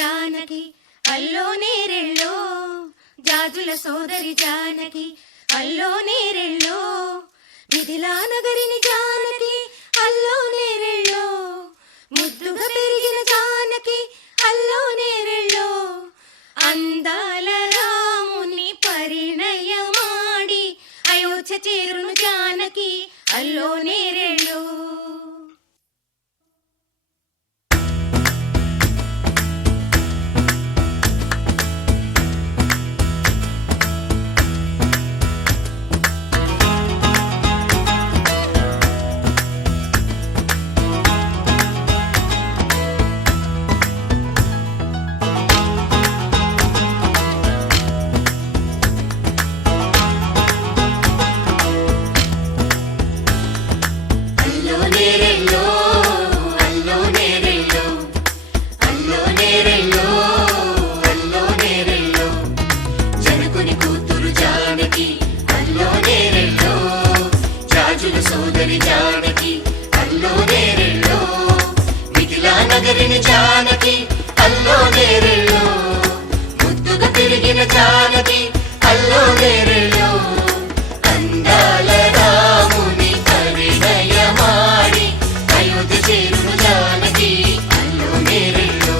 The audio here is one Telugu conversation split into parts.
జానకి అల్లో నేరెళ్ళో జాజుల సోదరి జానకి అల్లో నేరెళ్ళో మిథిలా నగరిని జానకి అల్లో నేరెళ్ళో ముద్దుగా పెరిగిన జానకి అల్లో నేరెళ్ళో అందాల రాముని పరిణయమాడి అయోధ్య చేరును జానకి అల్లో నేరెళ్ళో. సోదరి జానకి అల్లో నేరెళ్ళో మిథిలా నగరిని జానకి అల్లో నేరెళ్ళో ముద్దుగా పెరిగిన జానకి అల్లో నేరెళ్ళో అందాల రాముని పరిణయమాడి అయోధ్య చేరును జానకి అల్లో నేరెళ్ళో.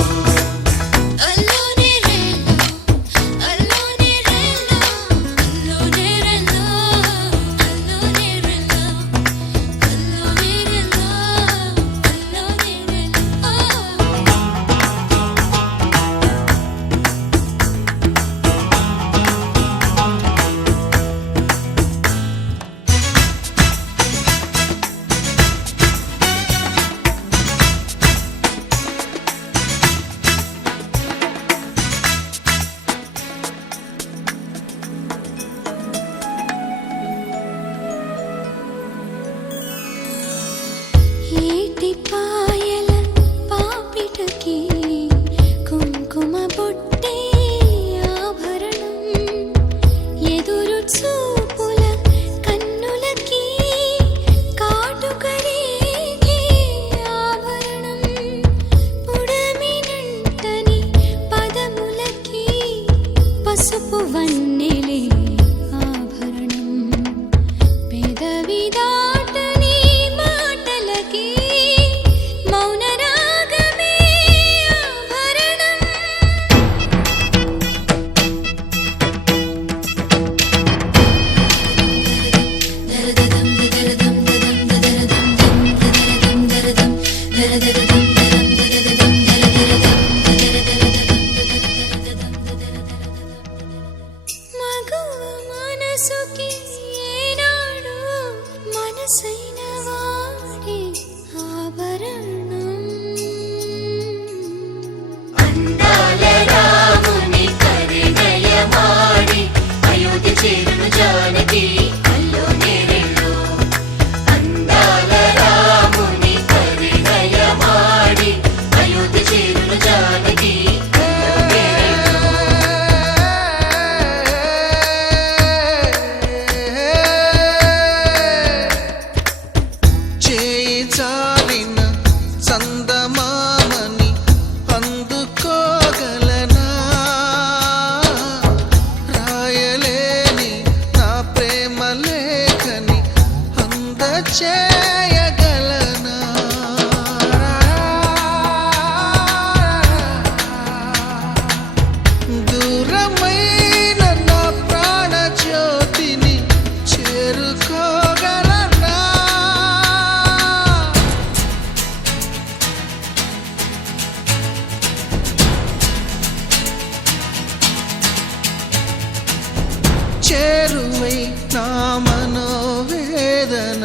చేరువై నా మనోవేదన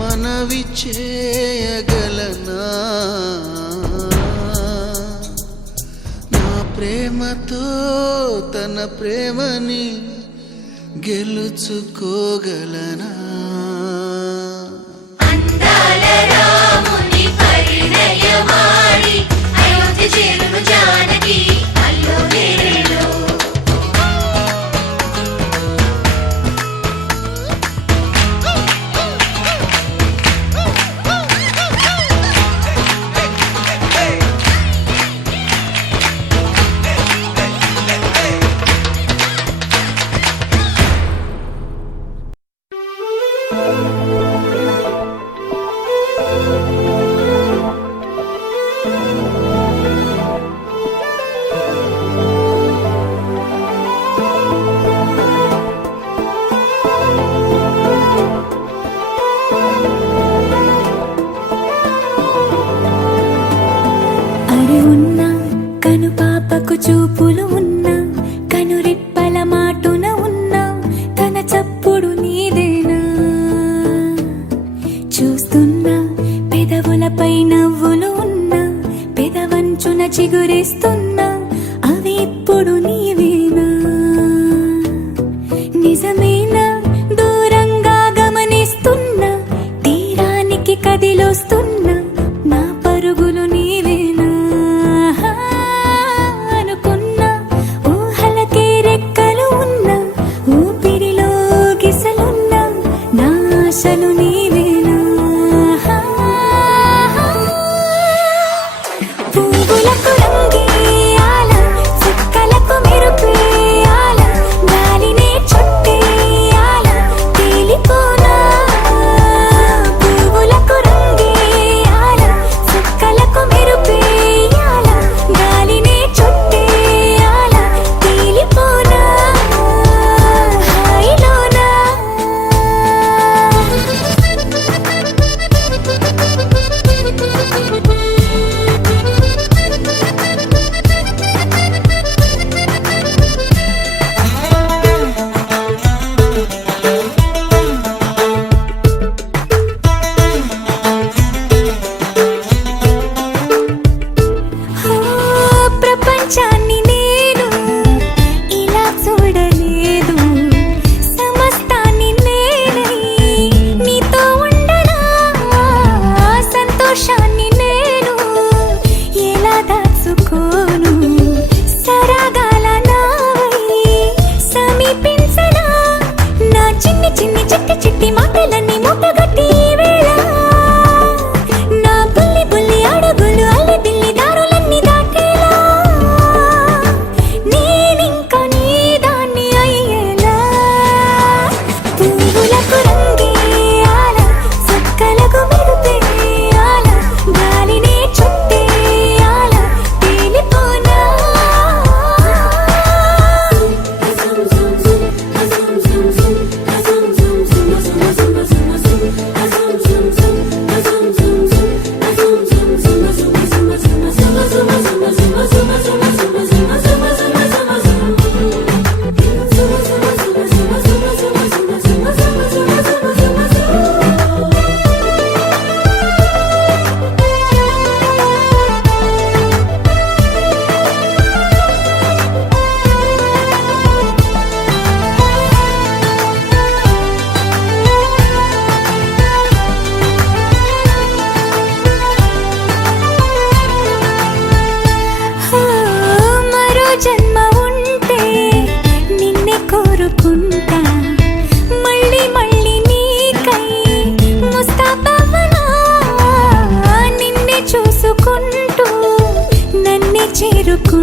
మనవి చేయగలనా నా ప్రేమతో తన ప్రేమని గెలుచుకోగలనా. అందాల రాముని పరిణయమాడి అయోధ్య చేరును జానకి అల్లో నేరెళ్ళో.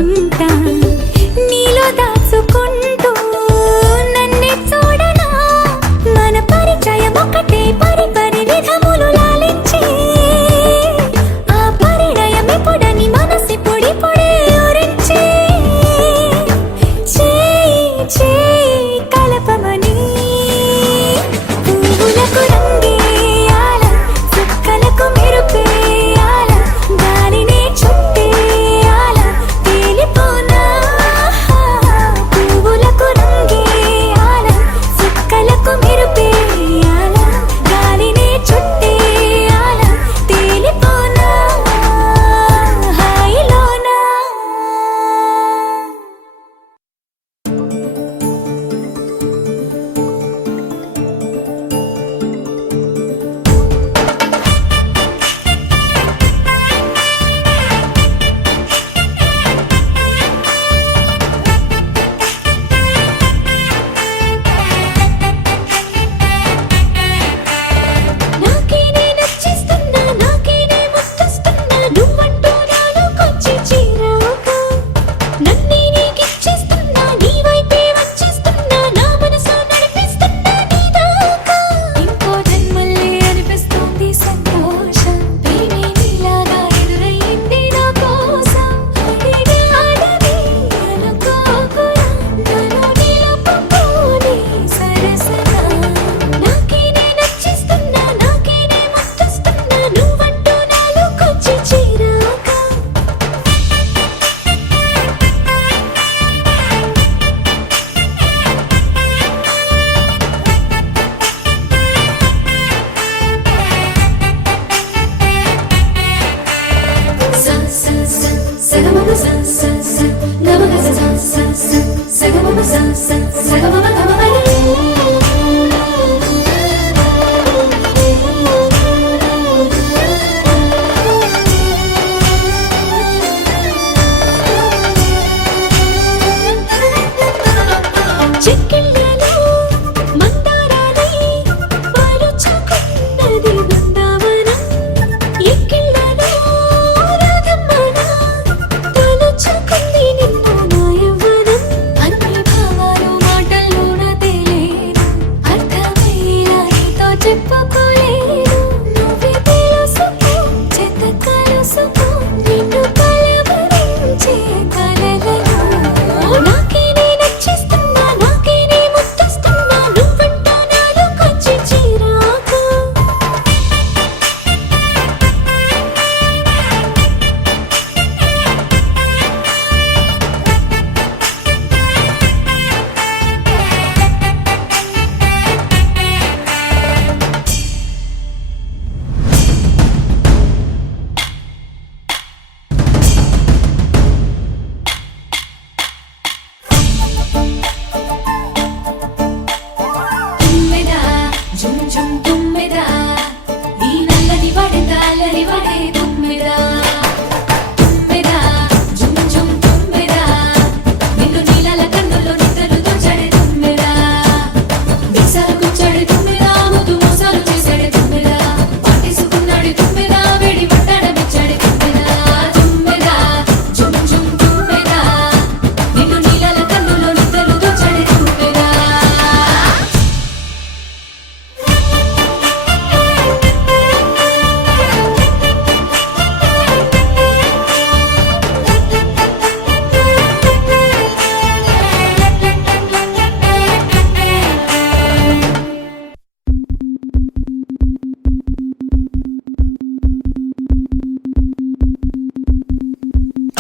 ఉంటా నీలో దాచుకుంటూ నన్నే చూడనా మన పరిచయం ఒకటే పరి పరి విధములు లాలించి ఆ పరిణయం ఎప్పుడని మనసి పొడి పొడి ఊరించి చేయి చేయి కలపమని పువ్వులకు రంగేయాల చుక్కలకు మెరుపేయాల గాలినే చుట్టేయాల తేలిపోనా పువ్వులకు రంగేయాల చుక్కలకు మెరుపేయాల గాలినే చుట్టేయాల తేలిపోనా హాయిలోనా నాకేనే నచ్చిస్తున్నా నాకేనే ముద్దస్తున్నా నువ్వంటూ నాలోకొచ్చి చేరాక నన్నే నీకిచ్చేస్తున్నా నీ వైపే వచ్చేస్తున్నా నా మనసు నడిపిస్తున్నా నీ దాకా ఇంకో జన్మల్లే అనిపిస్తుంది సంతోషం ప్రేమే నీలాగా ఎదురయ్యింది నా కోసం అడిగాడని అనుకోకురా నన్ను నిలపపోని సరసనా నాకేనే నచ్చిస్తున్నా నాకేనే ముద్దస్తున్నా నువ్వంటూ నాలోకొచ్చి చేరాక sa sa sa sa ga ma ma sa sa sa ga ma ga sa sa sa sa ga ma ma sa sa sa ga ma ma ga ma ma చెక్కిళ్ళలో మందారాలై పాలుచుకున్నది Brindavanam ఎక్కిళ్ళలో రాధమ్మన తలుచుకుంది నిన్ను నా యవ్వనం అన్ని భావాలు మాటల్లోన తేలేను అర్థమయ్యేలా నీతో చెప్పుకోలేను నువ్వే తెలుసుకో చెత్త కలుసుకో నిన్ను కలవరించే కలలను నాకేనే నచ్చిస్తున్నా నాకేనే ముద్దస్తున్నా నువ్వంటూ నాలోకొచ్చి చేరాక తుమ్మెదా జుమ్ జుమ్ తుమ్మెదా ఈ నల్లని వడగాలని వడే తుమ్మెదా తుమ్మెదా జుమ్ జుమ్ తుమ్మెదా నిన్ను నీలాల కన్నుల్లో నిద్రలు దోచాడే తుమ్మెదా మీసాలు గుచ్చాడే తుమ్మెదా ముద్దు మోసాలు చేశాడే తుమ్మెదా పట్టేసుకున్నాడు తుమ్మెదా వేడి పట్టాడమిచ్చాడే తుమ్మెదా తుమ్మెదా జుమ్ జుమ్ తుమ్మెదా నిన్ను నీలాల కన్నుల్లో నిద్రలు దోచాడే తుమ్మెదా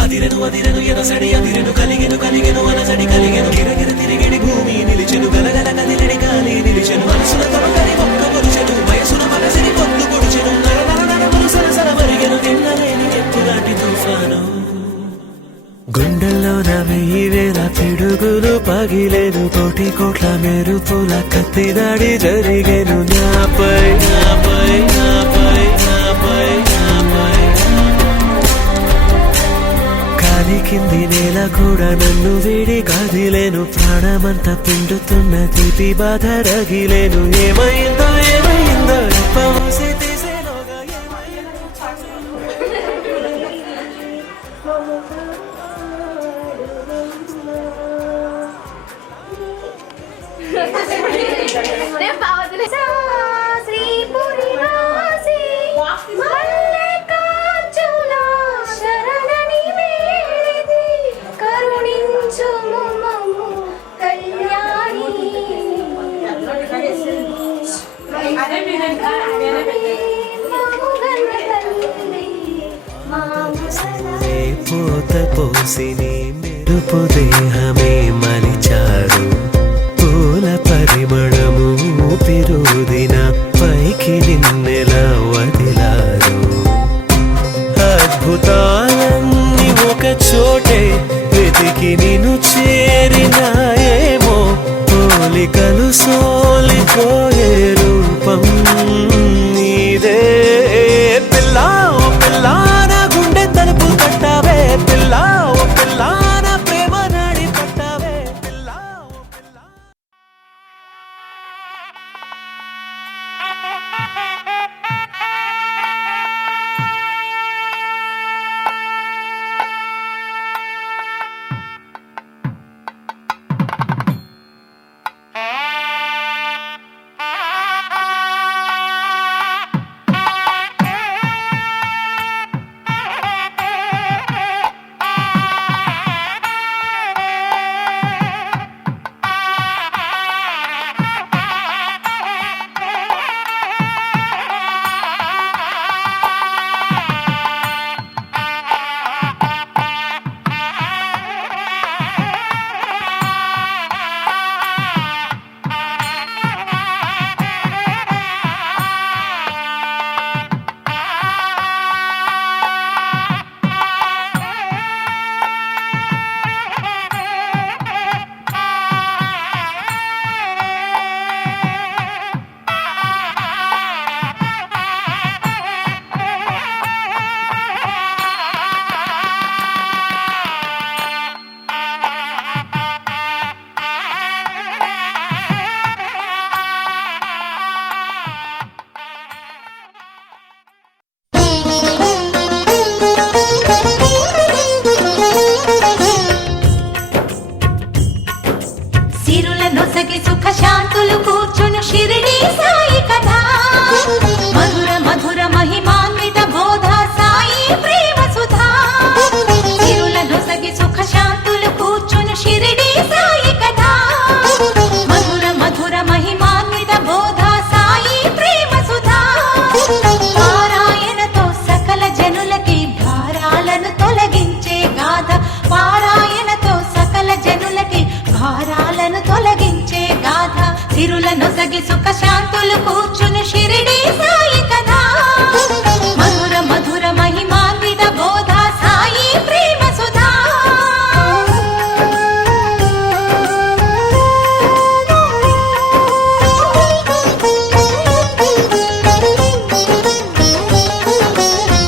అదిరెను అదిరెను ఎనసడి అదిరెను కలిగెను కలిగెను అనసడి కలిగెను గిరగిర తిరిగిడి భూమి నిలిచెను గలగల కదిలిడి గాలి నిలిచెను మనసుల తొలగని మొక్క పొడిచెను వయసున మనసిని పొద్దు పొడిచెను నరనర నరములు సరసర మరిగెను ఎన్నలేని ఎత్తులాంటి తుఫాను గుండెల్లో వెయ్యి వేల పిడుగులు పగిలేను కోటి కోట్ల మెరుపుల కత్తి దాడి జరిగేను నాపై నాపై నాపై నాపై నాపై గాలి కింది నేల కూడా నన్ను వీడి కదిలేను ప్రాణమంతా పిండుతున్న తీపి బాధ రగిలేను ఏమైందో ఏమైందో పవసి తీసేలోగా ఏమైందో శ్రీపురివాసి మల్లికార్జున శరణని వేడితి కరుణించుము మమ్ము కళ్యాణి పూత పోసిని మెరుపు దేహమే మలిచారు పూల పరిమళము ఊపిరుదిన పైకి నిన్నెలా వదిలారు అద్భుతాలన్నీ ఒక చోటే వెతికి నిన్ను చేరినాయేమో పోలికలు సోలిపోయే రూపం నీదే పిల్లా ఓ పిల్లా నా గుండె తలుపు కట్టావే పిల్లా ఓ పిల్లా నా ప్రేమ నాడి పట్టావే పిల్లా ఓ పిల్లా సిరుల నొసగి సుఖ శాంతులు కూర్చును షిరిడి సాయి కథ మధుర మధుర మహిమాన్విత బోధ సాయి ప్రేమ సుధా సిరుల నొసగి సుఖ శాంతులు కూర్చును షిరిడి సాయి కథ మధుర మధుర మహిమాన్విత బోధ సాయి ప్రేమ సుధా పారాయణతో సకల జనులకి భారాలను తొలగించే గాథ పారాయణతో సకల జనులకి భారాలను తొలగించే గాథ సిరుల నొసగి సుఖ శాంతులు కూర్చుని షిరిడి సాయి కథ మధుర మధుర మహిమాన్విత బోధ సాయి ప్రేమ సుధా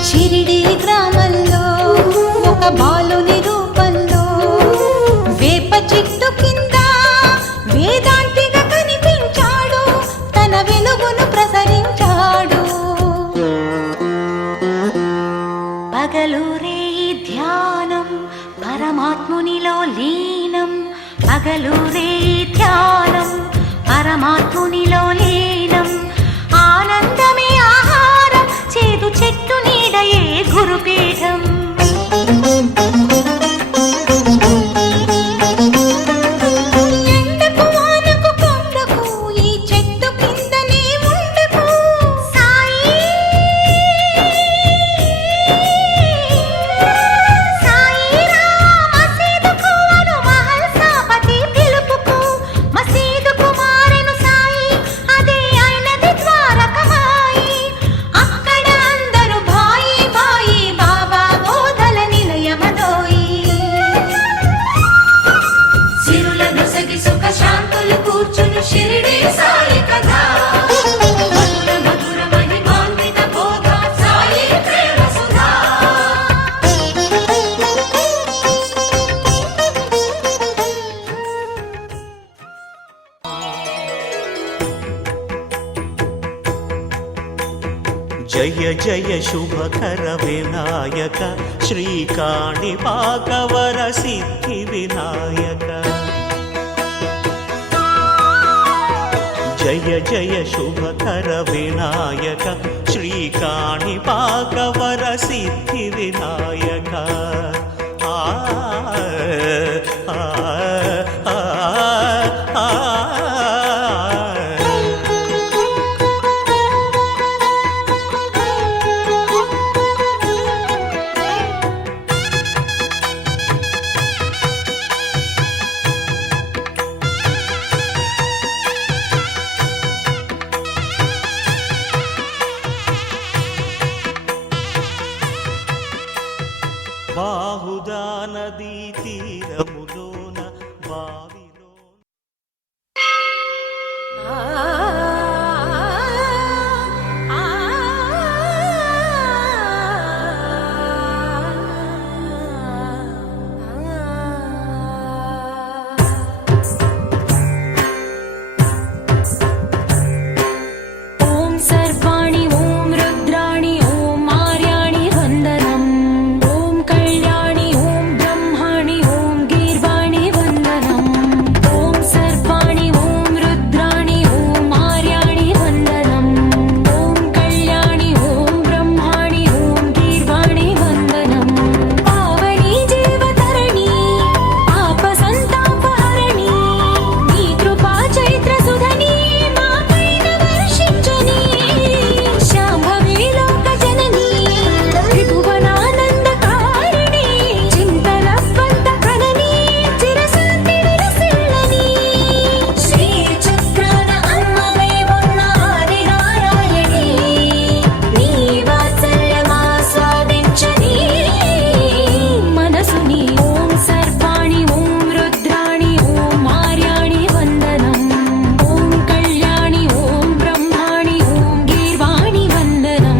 షిరిడి గ్రామంలో ఒక బాలుని రూపంలో వేప చెట్టు కింద వేదాంతిగా కనిపించాడు తన వెలుగును ప్రసరించాడు పగలూరే ధ్యానం పరమాత్మునిలో లీనం పగలూరే ధ్యానం పరమాత్మునిలో లీనం ఆనందమే ఆహారం చేదు చెట్టు నీడయే గురుపీఠం ఎండకు వానకు కొండకు ఈ చెట్టు కిందనే ఉండకు సాయి సాయి మసీదుకు అను మహల్ సాపతి పిలుపుకు మసీదుకు మారెను సాయి అదే అయినది ద్వారకమాయి అక్కడ అందరూ భాయి భాయి బాబా బోధల నిలయమదోయి సిరుల నొసగి సుఖ శాంతులు కూర్చుని షిరిడి సాయి కథ మధుర మధుర మహిమాన్విత బోధ సాయి ప్రేమ సుధా జయ జయ శుభకర వినాయక శ్రీకాణిపాకవర సిద్ధి వినాయక జయ జయ శుభకర వినాయక శ్రీకాణిపాక వర సిద్ధి వినాయక ఆ ఆ ఆ ఆ బాహుదా నదీ తీరములోన బావిలో ఓం సర్వాణి ఓం రుద్రాణి ఓం ఆర్యాణి వందనం ఓం కళ్యాణి ఓం బ్రహ్మాణి ఓం గీర్వాణి వందనం ఓం సర్వాణి ఓం రుద్రాణి ఓం ఆర్యాణి వందనం ఓం కళ్యాణి ఓం బ్రహ్మాణి ఓం గీర్వాణి వందనం పావని జీవతరణి పాప సంతాపహరణి నీ కృపా చైత్ర సుధని మా పైన వర్షించని శాంభవి లోక జనని త్రిభువనానందకారిణి చింతల స్పంద కనని చిరశాంతి విలసిల్లని శ్రీ చక్రాన అమ్మవై ఉన్న ఆది నారాయణి నీ వాత్సల్యమాస్వాదించని మనసుని ఓం సర్వాణి ఓం రుద్రాణి ఓం ఆర్యాణి వందనం ఓం కళ్యాణి ఓం బ్రహ్మాణి ఓం గీర్వాణి వందనం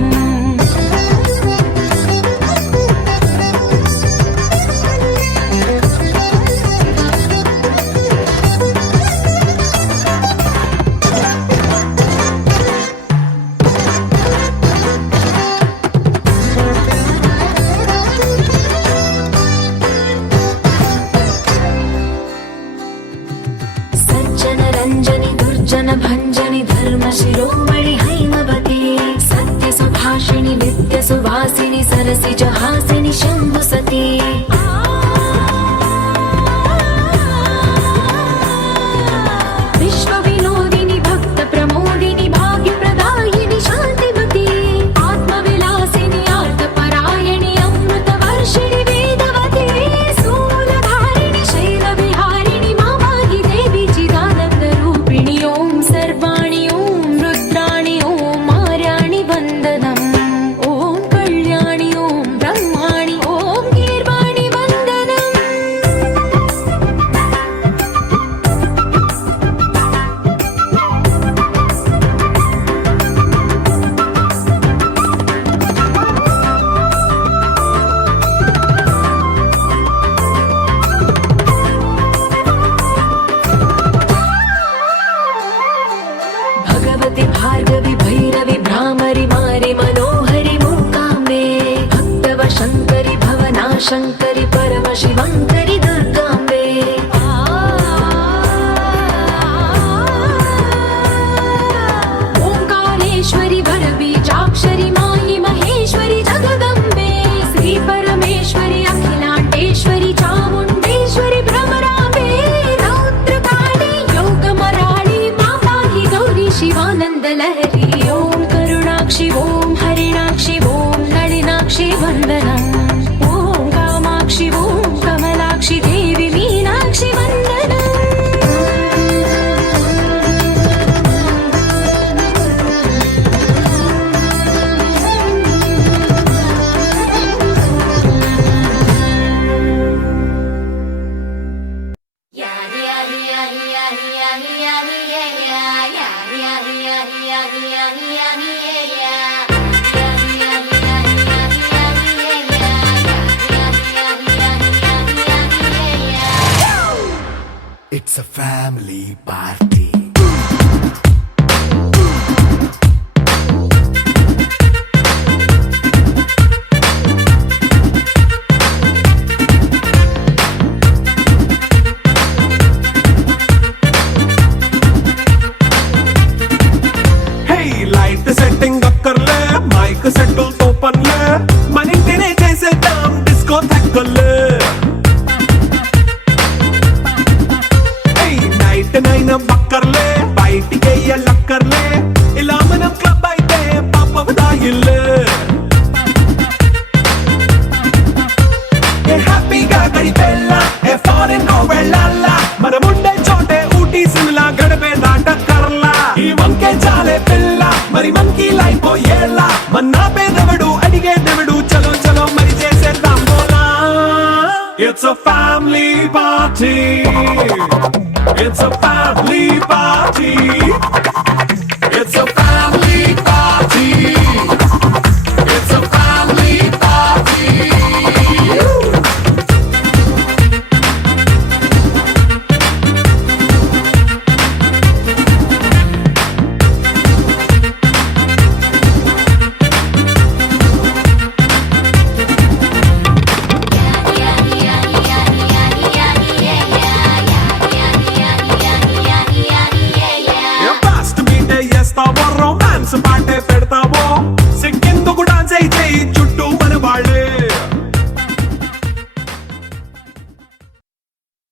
సజ్జన రంజని దుర్జన భంజని ధర్మ శిరోమణి హైమవతి సత్య సుభాషిణి నిత్య సువాసిని సరసిజ హాసిని శంభు సతి విశ్వ వినోదిని భక్త ప్రమోదిని భాగ్య ప్రదాయిని శాంతిమతి ఆత్మ విలాసిని ఆర్త పరాయణి అమృత వర్షిణి వేదవతి శూలధారిణి శైల విహారిణి మామాగి దేవి చిదానంద రూపిణి ఓం సర్వాణి ఓం రుద్రాణి ఓం ఆర్యాణి వందనం ఓం కళ్యాణి ఓం బ్రహ్మాణి ఓం గీర్వాణి వందనం भगवति भार्गवि भैरवि भ्रामरि मारि मनोहरि मूकाम्बे भक्तव शङ्करि भवना शङ्करि परम शिवङ्करि दुर्गाम्बे ओङ्कारेश्वरि वरबीजाक्षरि मायि महेश्वरि जगदम्बे श्री परमेश्वरि अखिलाण्डेश्वरि चामुण्डेश्वरि भ्रमराम्बे रौद्रकाली योगमराळि माताहि गौरी शिवानन्द लहरी ओम करुणाक्षि ओम हरिणाक्षि ओम नलिनाक्षि वन्दनम् ओम कामाक्षि ओम कमलाक्षि देवी Meenakshi वन्दनम् It's a family party. లాలా మనముండే చోటే ఊటీ సిమ్లా గడపే దాట కర్లా ఈ వంకే చాలే పిల్ల మరి మంకీ లైఫ్ ఏళ్ళ మన్నా పేదవడు అడిగేదెవడు చలో చలో మరి చేసేద్దాం బోలా It's a family party. It's a family party. It's a family party. It's a family party. Fast beat చేస్తావో రొమాన్స్ పాటే పెడతావో సిక్కిందుకు డాన్స్ చేయి చుట్టూ మన వాళ్ళే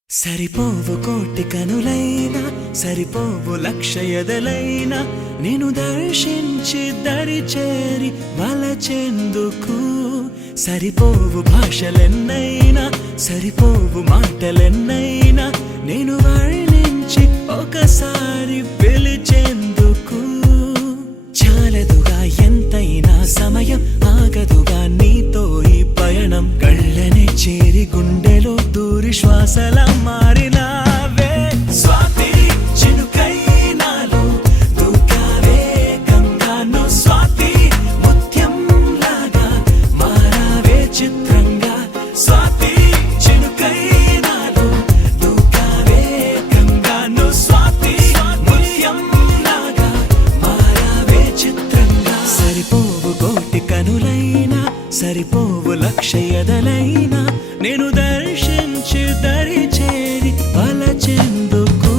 సరిపోవు కోటి కనులైనా సరిపోవు లక్ష ఎదలైనా నేను దర్శించి దరి చేరి వలచెందుకు సరిపోవు భాషలెన్నైనా సరిపోవు మాటలెన్నైనా నేను వర్ణించి ఒకసారి పిలిచేందుకు చాలదుగా ఎంతైనా సమయం ఆగదుగా నీతో ఈ పయనం కళ్ళనే చేరి గుండెలో దూరి శ్వాసల మారినావే స్వాతి చినుకై నాలో దూకావే గంగాను స్వాతి ముత్యం లాగా మారావే చిత్రంగా స్వాతి చినుకై నాలో దూకావే గంగాను స్వాతి ముత్యం లాగా మారావే చిత్రంగా సరిపోవు కోటి కనులైనా సరిపోవు లక్ష ఎదలైనా నేను దర్శించి దరి చేరి వలచెందుకు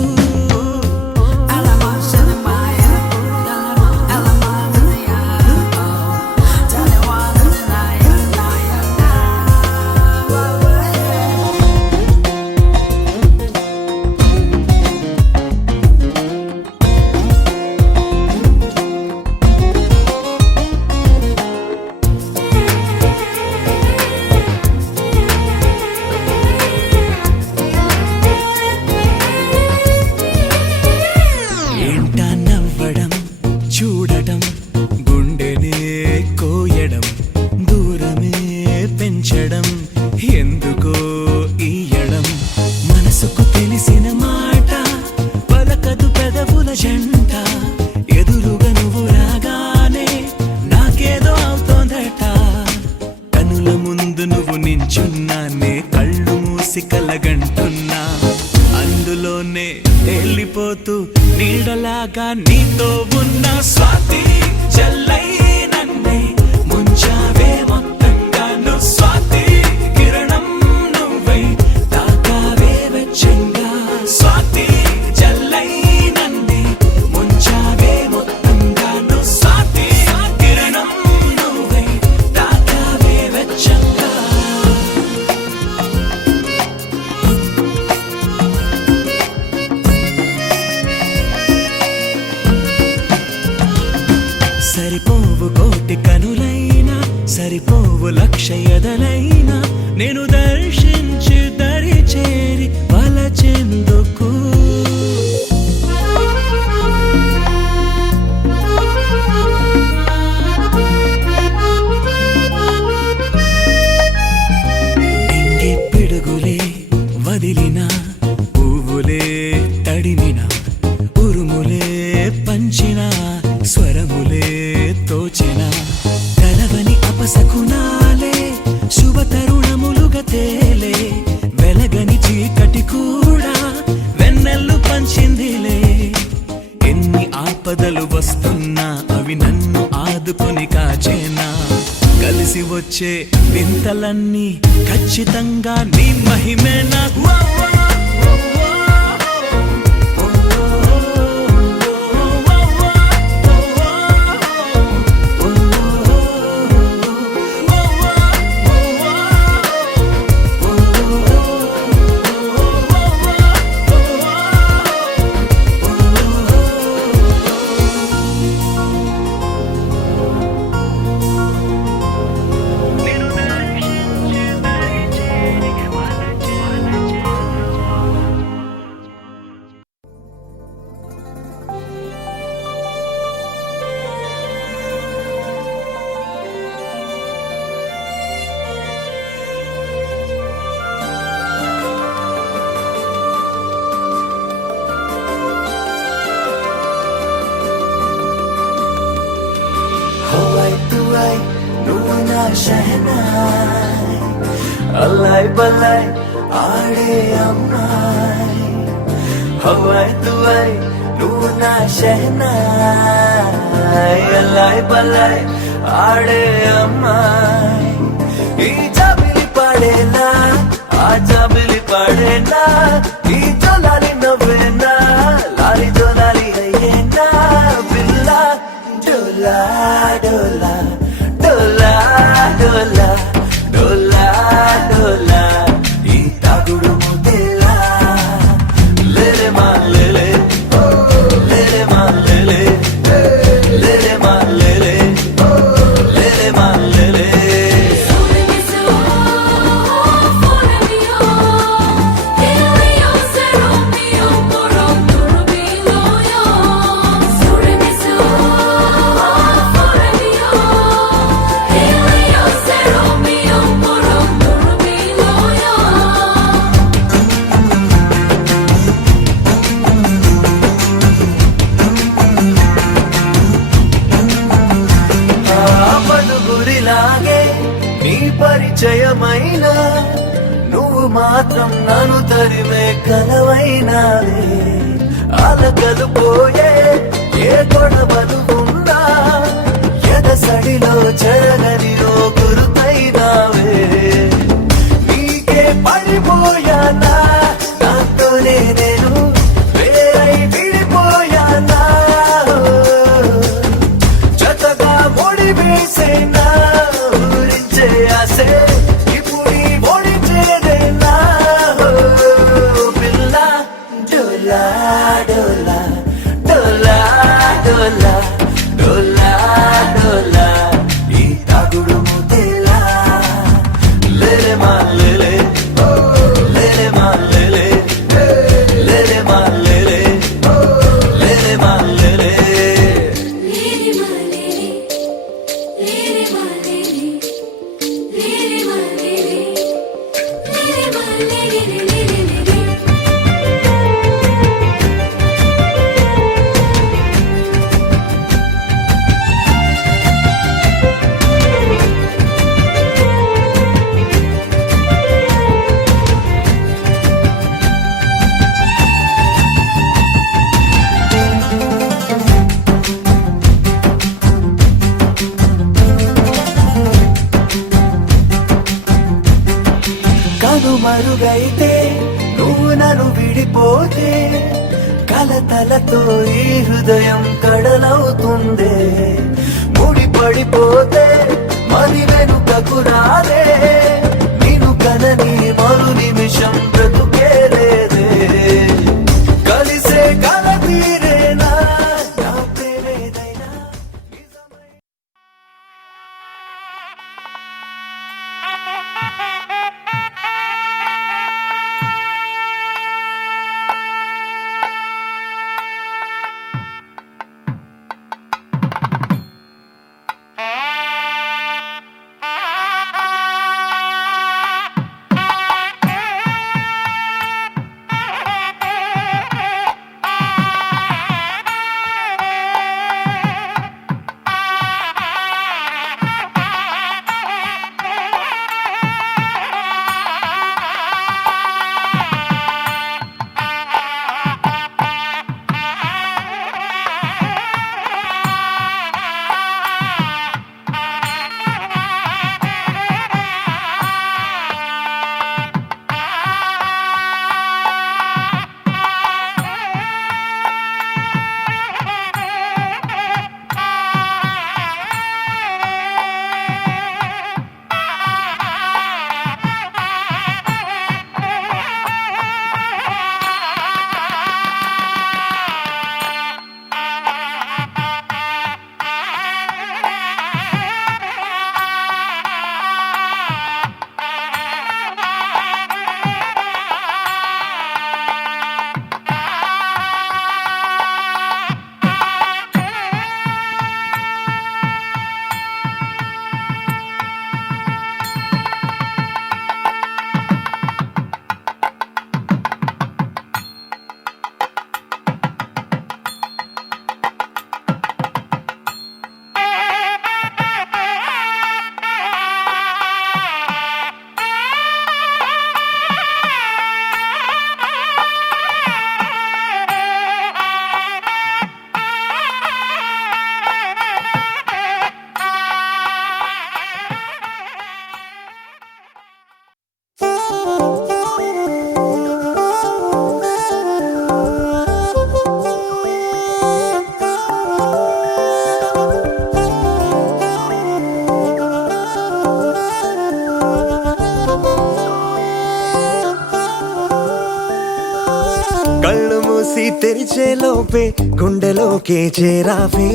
ఏంటా నవ్వడం చూడటం గుండెనే కోయడం దూరమే పెంచడం ఎందుకో ఈయడం మనసుకు తెలిసిన మాట పలకదు పెదవుల జంట ఎదురుగా నువ్వు రాగానే నాకేదో అవుతోందట కనుల ముందు నువ్వు నించున్నానే కళ్ళు మూసి కలగంటున్నా అందులోనే వెళ్ళిపోతూ నీడలాగా నీతో ఉన్న స్వాతి జల్లై నన్నే ముంచావే మొత్తంగాను స్వాతి కిరణం నువ్వై తాకావే వెచ్చంగా స్వాతి జల్లై నన్నే ముంచావే మొత్తంగాను స్వాతి కిరణం నువ్వై తాకావే వెచ్చంగా సరిపోవు కోటి కనులైనా సరిపోవు లక్ష ఎదలైనా నేను దర్శించి దరి చేరి వలచెందుకు నింగి పిడుగులే వదిలిన పువ్వులే తడిమిన ఉరుములే పంచిన స్వరములే తోచిన కలవని అపశకునాలే శుభ తరుణములుగా తేలే వెలగని చీకటి కూడా వెన్నెల్లు పంచిందిలే ఎన్ని ఆపదలు వస్తున్నా అవి నన్ను ఆదుకొని కాచేనా కలిసి వచ్చే వింతలన్నీ ఖచ్చితంగా నీ మహిమేనా షహనాయ్ అల్లాయ్ బల్లాయ్ ఆడే అమ్మాయ్ హవాయ్ తువాయ్ నువ్వు నా షహనాయ్ అల్లాయ్ బల్లాయ్ ఆడే అమ్మాయ్ ఈ జాబిలి పాడేనా ఆ జాబిలి పాడేనా ఈ జోలాలి నవ్వేనా లాలి జోలాలి అయ్యేనా పిల్ల డోలా డోలా డోలా డోలా డోలా డోలా ఈ తాగుడు ముద్దేలా లేలే మా లేలే లేలే మా లేలే లేలే మా లేలే లేలే మా లేలే పలుగురిలాగే నీ పరిచయమైన నువ్వు మాత్రం నన్ను తరిమే కలవైనావే అలకలు పోయే ఏ గొడవలు ఉన్నా ఎదసడిలో చెరగని ఓ గురుతైనావే నీకే పడిపోయానా నాతోనే నేను వేరై విడిపోయానా జతగా ముడి వేసేనా ఊరించే ఆసే ఇప్పుడు ఒడి చేరేనా పిల్ల డోలా డోలా డోలా డోలా డోలా డోలా ఈ తాగుడు ముద్దేలా లేలే మా లేలే లేలే మా లేలే లేలే మా లేలే లేలే మా లేలే కనుమరుగైతే నువ్వు నన్ను విడిపోతే కలతలతో ఈ హృదయం కడలవుతుందే ముడిపడిపోతే మరి వెనుకకు రాదే నిన్ను కనని మరు నిమిషం బ్రతుకే లేదే కలిసే కల తీరేనా నా ప్రేమేదైనా నిజమై కళ్ళు మూసి తెరిచే లోపే గుండెలోకే చేరావే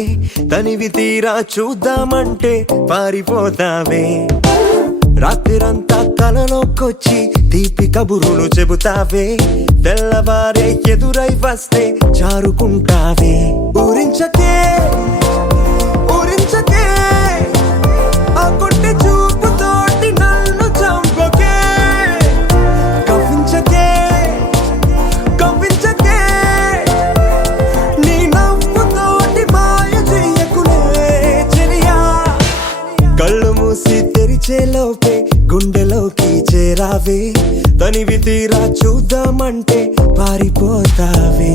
తనివి తీరా చూద్దామంటే పారిపోతావే రాత్రిరంతా కలలోకొచ్చి తీపి కబురులు చెబుతావే తెల్లవారే ఎదురై వస్తే జారుకుంటావే ఊరించకే ఊరించకే ఆ కొట్టి చూపుతోటి నన్ను చంపకే కవ్వించకే కవ్వించకే నీ నవ్వుతోటి మాయ చెయ్యకులే చెలియా కళ్ళు మూసి తెరిచే లోపే గుండెలోకి చేరావే తనివి తీరా చూద్దామంటే పారిపోతావే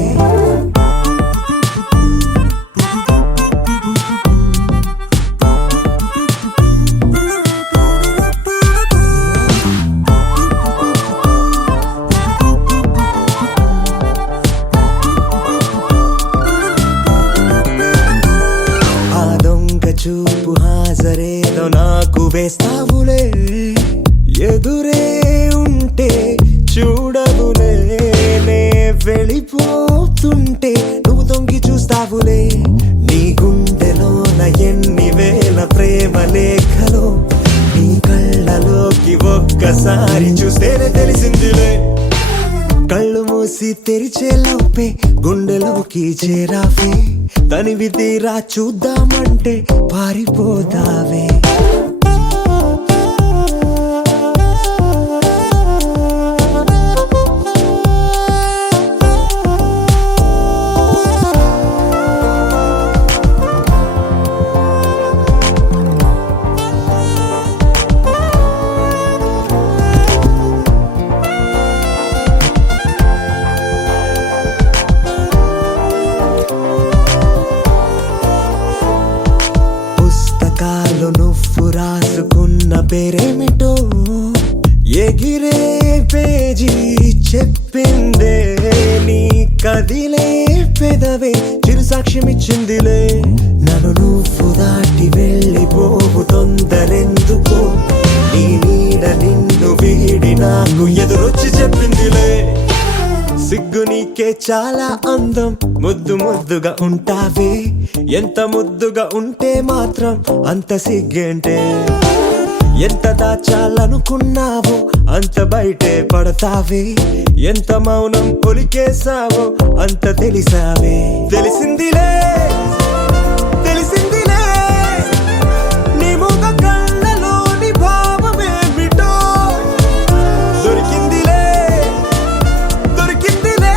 ఆ దొంగ చూపు హాజరేదో నాకు వేస్తావులే ఎదురే ఉంటే చూడవులే నే వెళ్ళిపోతుంటే నువ్వు తొంగి చూస్తావులే నీ గుండెలోన ఎన్ని వేల ప్రేమ లేఖలో నీ కళ్ళలోకి ఒక్కసారి చూస్తేనే తెలిసిందిలే కళ్ళు మూసి తెరిచే లోపే గుండెలోకి చేరావే తనివి తీరా చూద్దామంటే పారిపోతావే పుస్తకాలు నువ్వు రాసుకున్న పేరేమిటో ఎగిరే పేజీ చెప్పిందే నీ కదిలే పెదవే చిరు సాక్ష్యమిచ్చిందిలే నన్ను నువ్వు దాటి వెళ్ళిపోవు తొందరెందుకో నీ నీడ నిన్ను వీడి నాకు ఎదురొచ్చి చెప్పిందిలే సిగ్గు నీకే చాలా అందం ముద్దు ముద్దుగా ఉంటావే ఎంత ముద్దుగా ఉంటే మాత్రం అంత సిగ్గేంటే ఎంత దాచాలనుకున్నావో అంత బయటే పడతావే ఎంత మౌనం ఒలికేసావో అంత తెలిసావే తెలిసిందిలే తెలిసిందిలే నీ ముఖ కళ్ళలోని భావమేమిటో దొరికిందిలే దొరికిందిలే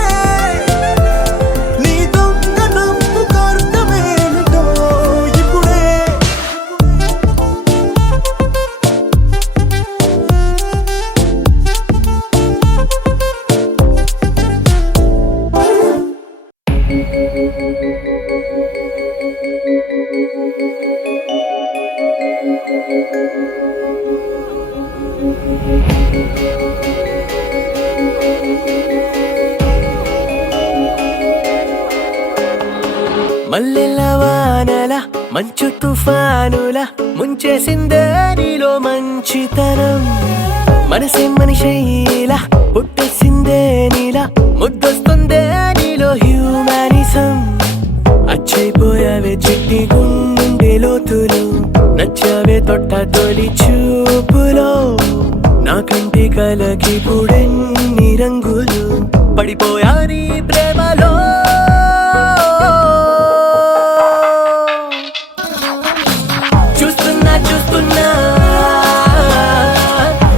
నీ దొంగ నవ్వు కర్తమేమిటో ఇప్పుడే మల్లెల వానల మంచు తుఫానుల ముంచేసిందే నీలో మంచితనం మనసే మనిషైలా పుట్టేసిందే నీలా ముద్దొస్తుందే నీలో హ్యూమానిజం అచ్చైపోయావే చిట్టి గుండె లోతులు నచ్చావే తొట్ట తొలి చూపులో నా కంటి కలకి పుడెన్ని రంగులు పడిపోయా నీ ప్రేమలో చూస్తున్నా చూస్తున్నా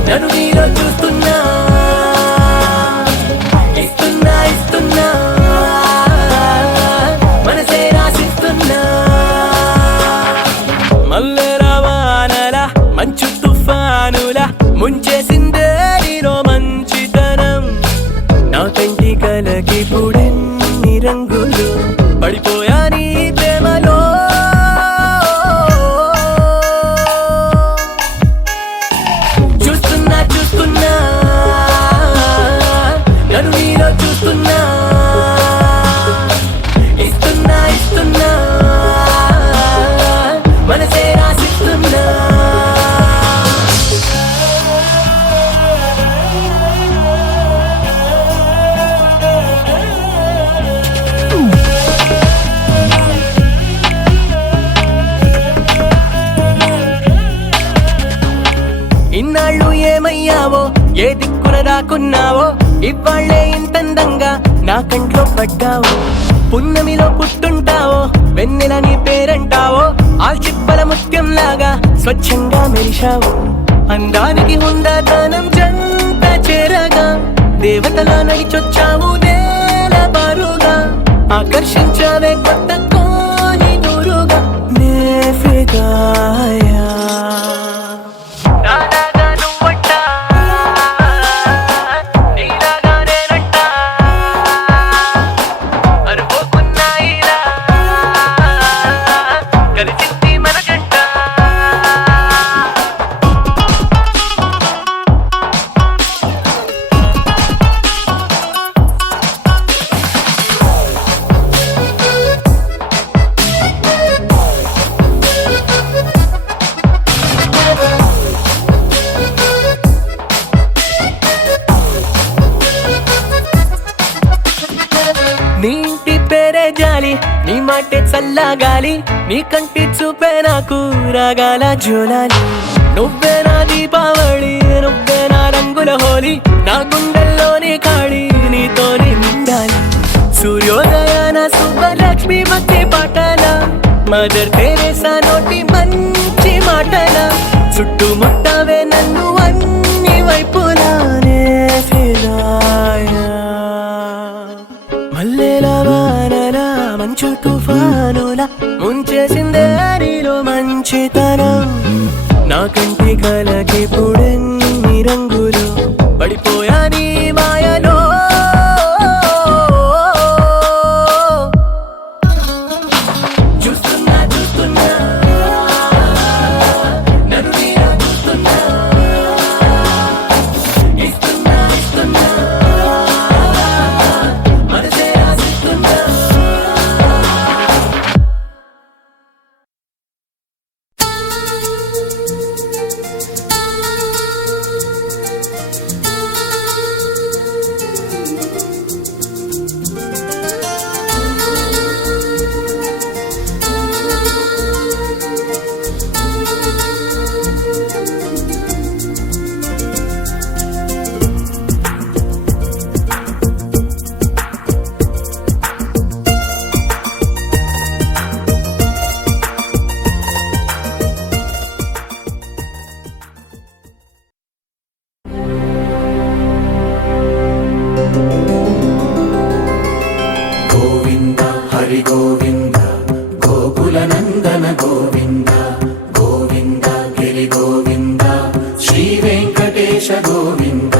నన్ను నీలో చూస్తున్నా ఇస్తున్నా ఇస్తున్నా మనసే రాసిస్తున్నా మల్లెల వానల మంచు తుఫానుల ముంచేసిందే నీలో మంచితనం నా కంటి కలకి పుడెన్ని రంగులు పడిపోయా నీ ప్రేమలో చూస్తున్నా చూస్తున్నా నన్ను నీలో చూస్తున్నా ఇస్తున్నా ఇస్తున్నా మనసే రాసిస్తున్నా దాకున్నావో ఇవాళ్ళే ఇంతందంగా నా కంట్లో పడ్డావు. పున్నమిలో పుట్టుంటావో వెన్నెల నీ పేరంటావో ఆల్చిప్పల ముత్యం లాగా స్వచ్ఛంగా మెరిశావు. అందానికి హుందాతనం జంట చేరగా దేవతలా నడిచొచ్చావు నేల బారుగా. ఆకర్షించావే కొత్త కోని దూరుగా నే ఫిదాయా. నాలాగా నువ్వట్టా, నీలాగా నేనంటా, అనుకోకున్నాయిలా కలిసింది మన జంట. నీ ఇంటి పేరే జాలి, నీ మాటే చల్లగాలి, నీ కంటి చూపే నాకు రాగాల జోలాలి. నువ్వే నా దీపావళి, నువ్వే నా రంగుల హోలీ, నా గుండెల్లోని ఖాళీ నీతోనే నిండాలి. సూర్యోదయాన సుబ్బలక్ష్మి భక్తి పాటల, మదర్ తెరేసా నోటి మంచి మాటల, చుట్టుముట్టవే నన్ను అన్ని వైపులానే ఫిదాయా. మల్లెల వానలా మంచు తుఫానులా ముంచేసిందే నీలో మంచితనం. నా కంటి కలకి పుడెన్ని రంగులు పడిపోయా నీ మాయలో. చూస్తున్నా చూస్తున్నా నన్ను నీలో చూస్తున్నా, ఇస్తున్నా ఇస్తున్నా మనసే ఆశిస్తున్నా. గోవింద హరి గోవింద గోకుల నందన గోవింద గోవింద గిరి గోవింద శ్రీ వెంకటేశ గోవింద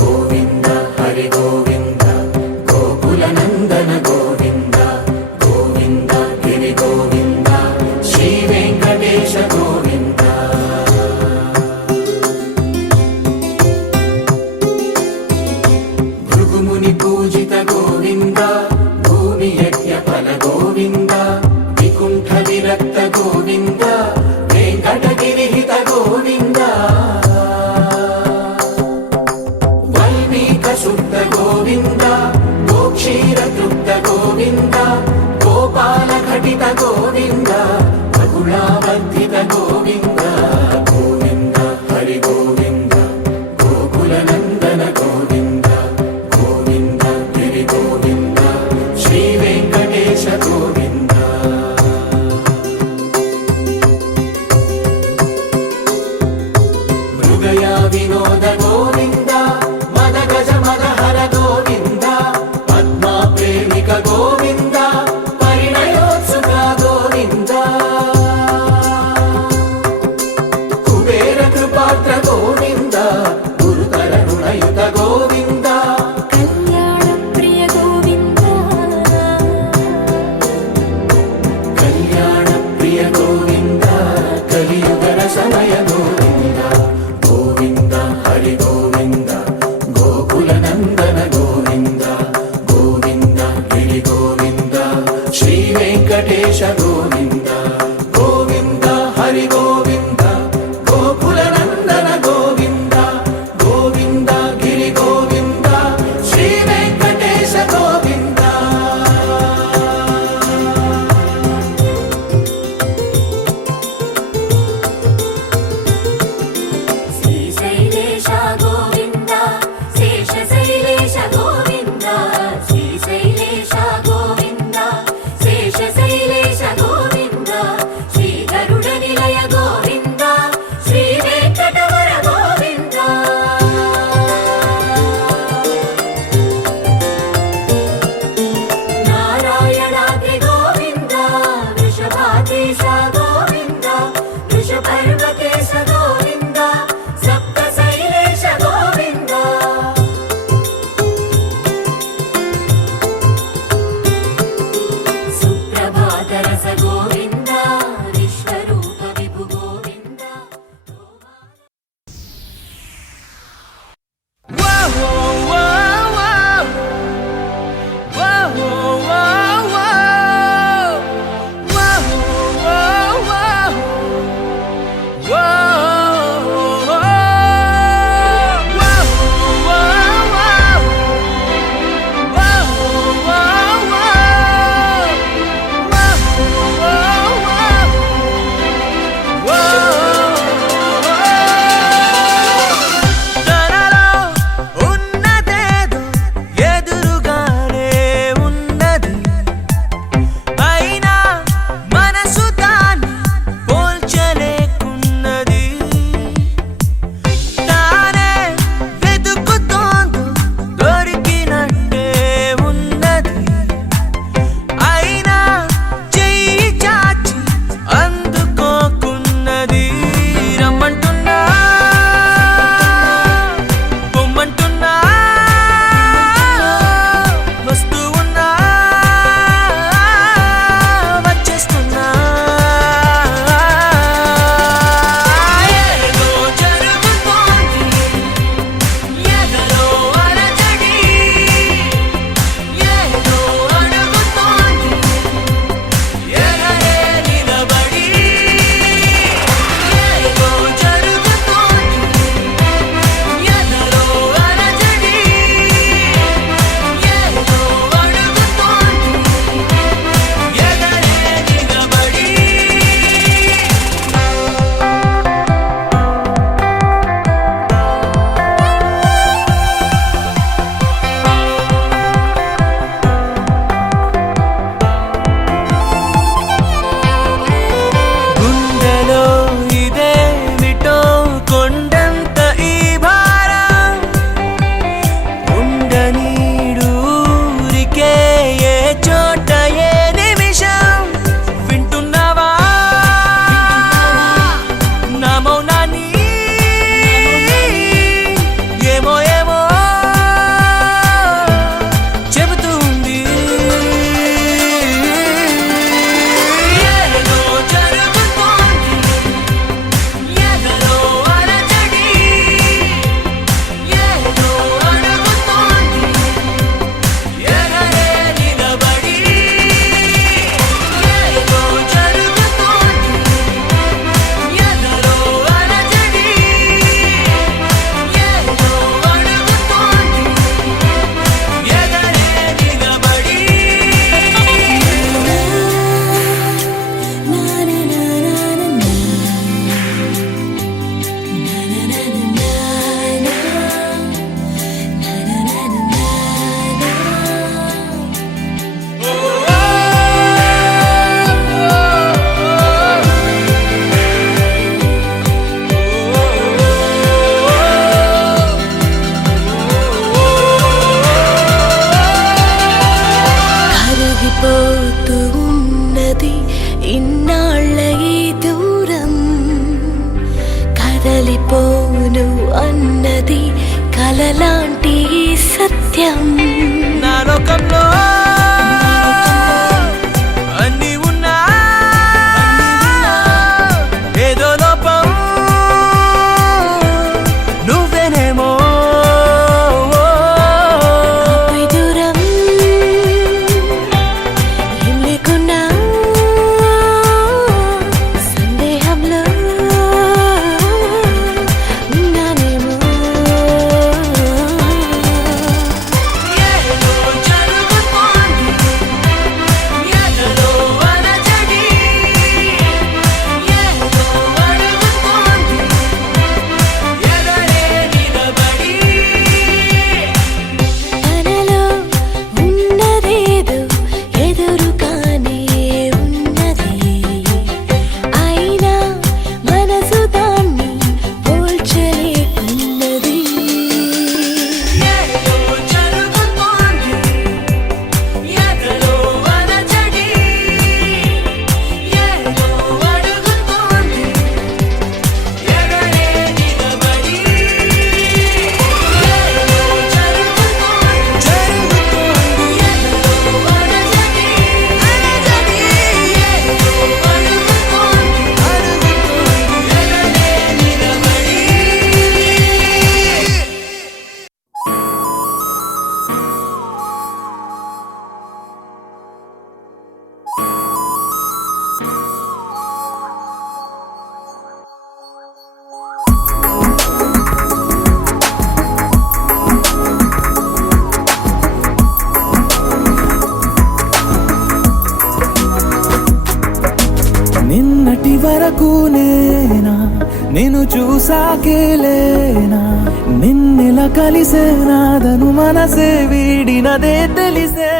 గోవింద హరి గోవింద గోకుల నందన గోవింద గోవింద గిరి గోవింద శ్రీ వెంకటేశ గోవింద. భృగుముని పూజిత గోవింద భూమి యజ్ఞ ఫల గోవింద వికుంఠ విరక్త గోవింద వెంకటగిరిహిత గోవింద వల్మీక శుద్ధ గోవింద గోక్షీర తృప్త గోవింద గోపాల ఘటిత గోవింద బహుళావర్ధిత గోవింద గోవింద హరి గోవింద గోకుల నందన గోవింద గోవింద గిరి గోవింద శ్రీ వెంకటేశ గోవింద. మృగయా వినోద గోవింద మద గజ మద హర గోవింద పద్మా ప్రేమిక గోవింద పరిణయోత్సుక గోవింద కుబేర కృపాత్ర గోవింద గురుతర రుణయుత గోవింద కళ్యాణ ప్రియ గోవింద కళ్యాణ ప్రియ గోవింద కలియుగర సమయ గోవింద గోవింద హరి గోవింద గోకుల నందన గోవింద గోవింద గిరి గోవింద శ్రీ వెంకటేశ గోవింద గోవింద హరి గోవింద గోకుల నందన గోవింద గోవింద గిరి గోవింద శ్రీ వెంకటేశ గోవింద. శ్రీశైలేశ గోవింద శ్రీ కరిగిపోతూ ఉన్నది ఇన్నాళ్ళ ఈ దూరం కదలిపోను అన్నది కలలాంటి ఈ సత్యం నా లోకంలో అన్నీ ఉన్నా ఏదో లోపం నువ్వేనేమో ఆపై దూరం ఏం లేకున్నా సందేహంలో ఉన్నానేమో ఏదో జరుగుతోంది ఎదలో అలజడి ఏదో అడుగుతోంది ఎదరే నిలబడి తనలో ఉన్నదేదో ఎదురుగానే ఉన్నది అయినా మనసు దాన్ని పోల్చలేకున్నది ఏదో జరుగుతోంది ఎదలో అలజడి ఏదో అడుగుతోంది ఎదరే నిలబడి ఏదో జరుగుతోంది ఎదలో అలజడి ఏదో అడుగుతోంది ఎదరే నిలబడి నిన్నటి వరకు నేనా నేను చూసాకేలేనా నిన్నెలా కలిసే నాదను మనసే వీడినదే తెలిసే